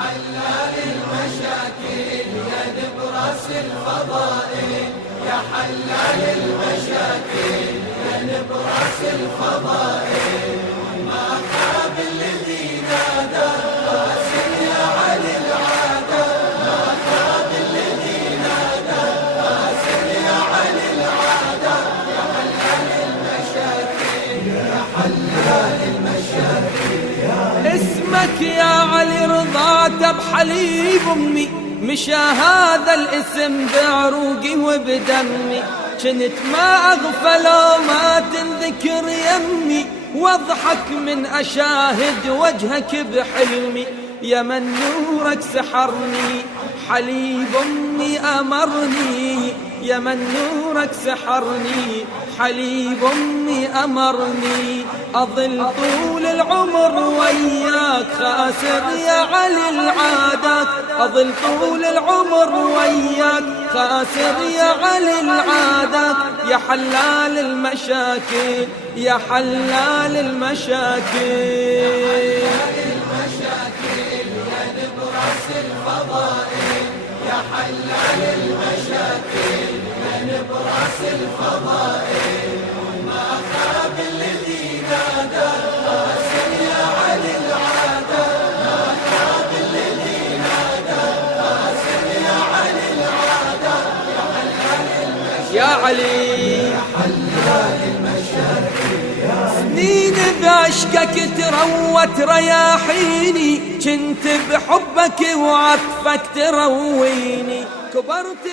حلال المشاكل يا نبرس الفضائل، يا حلال المشاكل يا نبرس الفضائل. ما خاب الذي نادى قاسم يا علي العادة، ما خاب الذي نادى قاسم يا علي العادة. يا حلال المشاكل يا حلال المشاكل. اسمك يا علي رضعت بحليب امي، مشى هذا الاسم بعروقي وبدمي. كنت ما اغفل وما تنذكر يمي، واضحك من اشاهد وجهك بحلمي. يا من نورك سحرني حليب امي امرني، يا من نورك سحرني حليب امي امرني. اظل طول العمر وياك خاسر يا علي العادات، اظل طول العمر وياك خاسر يا علي العادات. يا حلال المشاكل يا حلال المشاكل. الفضائل يا حلال المشاكل يا نبرس الفضائل. ما خاب الذي نادى قاسم يا علي العادة، ما خاب الذي نادى قاسم يا علي العادة. يا حلال المشاكل يا علي يا حلال المشاكل. سنين بعشقك تروت رياحيني، كنت بحبك وعطفك ترويني. كبرت